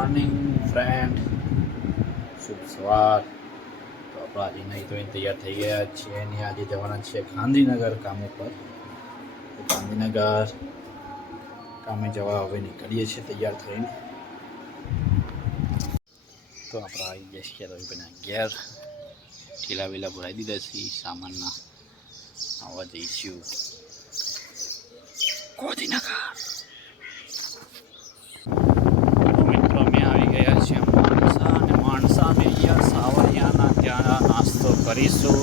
Morning friend, શુભ સવાર. તો આપણે આજે નહીં તો તૈયાર થઈ ગયા છીએ અને આજે જવાના છે ગાંધીનગર કામ ઉપર. તો ગાંધીનગર કામે જવા હવે નીકળીએ છીએ તૈયાર થઈને. તો આપણે આવી ગયા છીએ રવિભાઈના ઘેર. ઠેલા વેલા ભરાઈ દીધા છે સામાનના. આવવા જઈશું ગાંધીનગર. ત્યાં નાસ્તો કરીશું.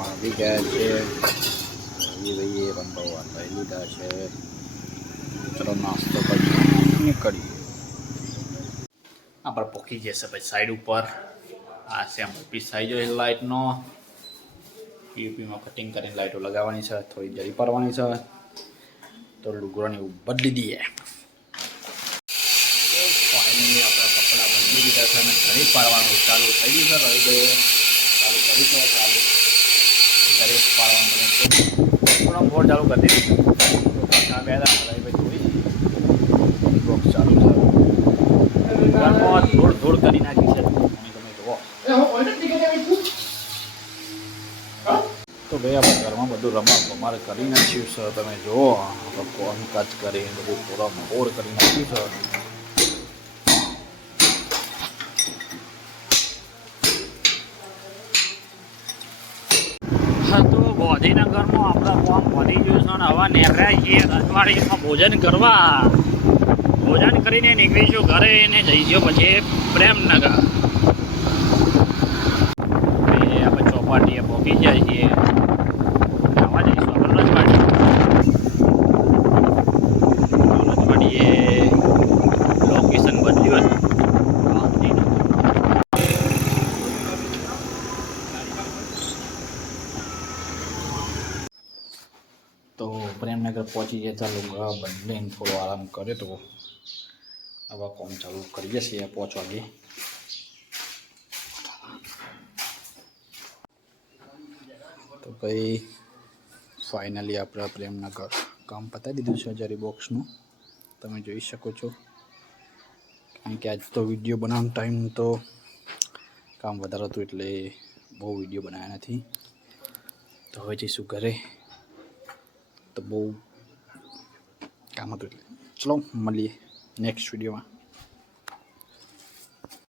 આવી ગયા છે ભાઈએ પણ બહુ લઈ લીધા છે. ચલો નાસ્તો કરી નીકળીએ. આપણે પોકી જશે ભાઈ સાઈડ ઉપર. આ છે પીસ થઈ જાય લાઇટનો. પીયુપીમાં કટિંગ કરીને લાઇટો લગાવવાની છે, થોડી જરી પાડવાની છે. તો લુગડાની બદલી દઈએ. ફાઇનલી આપણા કપડાં બદલી દીધા છે અને જરી પાડવાનું ચાલુ થઈ ગયું છે. રવિભાઈએ ચાલુ કરી છે. ચાલુ જરી પાડવાનું બને છે. થોડા ફોર ચાલુ કરી દીધું. બે રવિભાઈ થોડી બોક્સ ચાલુ છે. ધૂળ કરી નાખી છે. તમે જુઓ તો ભાઈ આપણે ઘરમાં બધું અમારે કરી નાખ્યું છે. તમે જુઓ આપણે કોણ કચ કરી બધું થોડા મોર કરી નાખ્યું છે. હા તો ગાંધીનગરમાં આપણા કોમ વધી ગયું છે અને હવે નીકળ્યા છીએ રજવાડીમાં ભોજન કરવા. ભોજન કરીને નીકળીશું ઘરે અને જઈશું પછી પ્રેમનગર. આપણે ચોપાટીએ પહોંચી જાય છીએ. લોકેશન બદલ્યું હતું. તો પ્રેમનગર પહોંચી ગયા. ચાલુ બદલીને થોડો આરામ કર્યો તો હવે કોમ ચાલુ કરીએ છીએ 5 વાગે. તો ભાઈ ફાઇનલી આપણે પ્રેમનગર કામ પતાવી દીધું છે જરી બોક્સનું. તમે જોઈ શકો છો. કારણ કે આજ તો વિડીયો બનાવવાનો ટાઈમ તો કામ વધારે હતું એટલે બહુ વિડીયો બનાવ્યા નથી. તો હવે જઈશું ઘરે. તો બહુ કામ હતું એટલે ચલો મળીએ નેક્સ્ટ વિડીયોમાં.